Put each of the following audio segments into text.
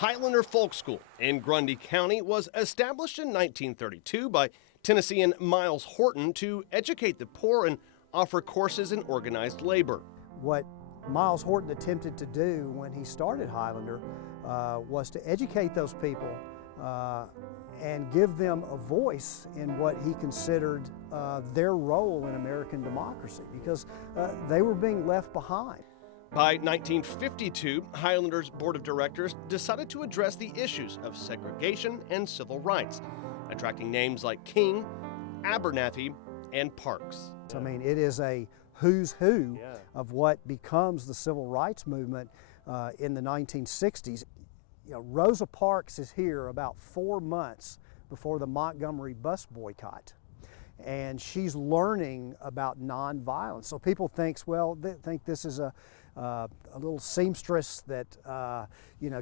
Highlander Folk School in Grundy County was established in 1932 by Tennessean Miles Horton to educate the poor and offer courses in organized labor. What Miles Horton attempted to do when he started Highlander was to educate those people and give them a voice in what he considered their role in American democracy, because they were being left behind. By 1952, Highlander's board of directors decided to address the issues of segregation and civil rights, attracting names like King, Abernathy, and Parks. I mean, it is a who's who of what becomes the civil rights movement in the 1960s. You know, Rosa Parks is here about 4 months before the Montgomery bus boycott, and she's learning about nonviolence. So people think, well, they think this is a little seamstress that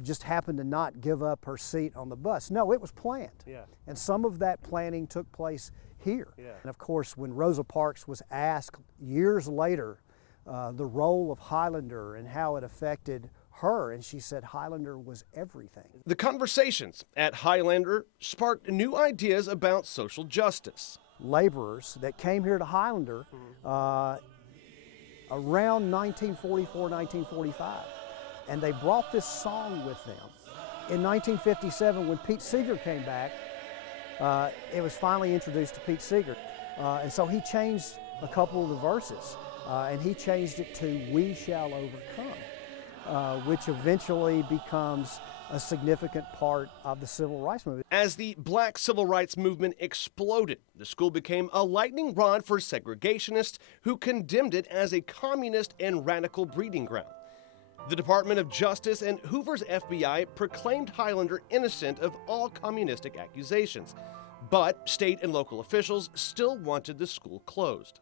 just happened to not give up her seat on the bus. No, it was planned, and some of that planning took place here. And of course, when Rosa Parks was asked years later the role of Highlander and how it affected her, and she said Highlander was everything. The conversations at Highlander sparked new ideas about social justice. Laborers that came here to Highlander around 1944, 1945, and they brought this song with them. In 1957, when Pete Seeger came back, it was finally introduced to Pete Seeger, and so he changed a couple of the verses, and he changed it to "We Shall Overcome," which eventually becomes a significant part of the civil rights movement. As the black civil rights movement exploded, the school became a lightning rod for segregationists who condemned it as a communist and radical breeding ground. The Department of Justice and Hoover's FBI proclaimed Highlander innocent of all communistic accusations, but state and local officials still wanted the school closed.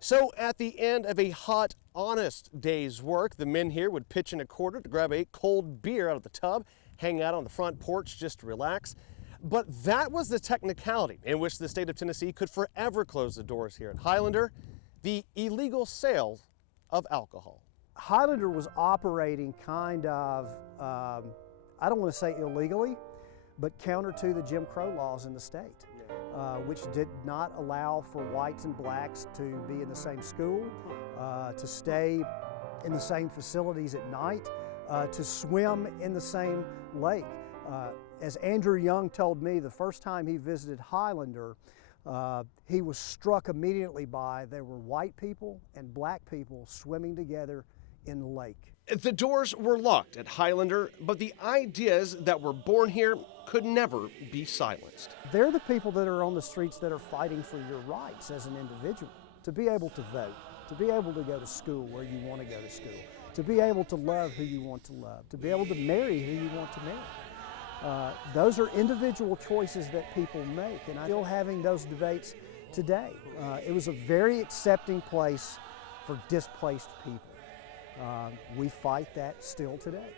So at the end of a hot, honest day's work, the men here would pitch in a quarter to grab a cold beer out of the tub, hang out on the front porch just to relax. But that was the technicality in which the state of Tennessee could forever close the doors here at Highlander: the illegal sale of alcohol. Highlander was operating kind of, I don't want to say illegally, but counter to the Jim Crow laws in the state. Which did not allow for whites and blacks to be in the same school, to stay in the same facilities at night, to swim in the same lake. As Andrew Young told me, the first time he visited Highlander, he was struck immediately by there were white people and black people swimming together in the lake. The doors were locked at Highlander, but the ideas that were born here could never be silenced. They're the people that are on the streets that are fighting for your rights as an individual, to be able to vote, to be able to go to school where you want to go to school, to be able to love who you want to love, to be able to marry who you want to marry. Those are individual choices that people make, and I'm still having those debates today. It was a very accepting place for displaced people. We fight that still today.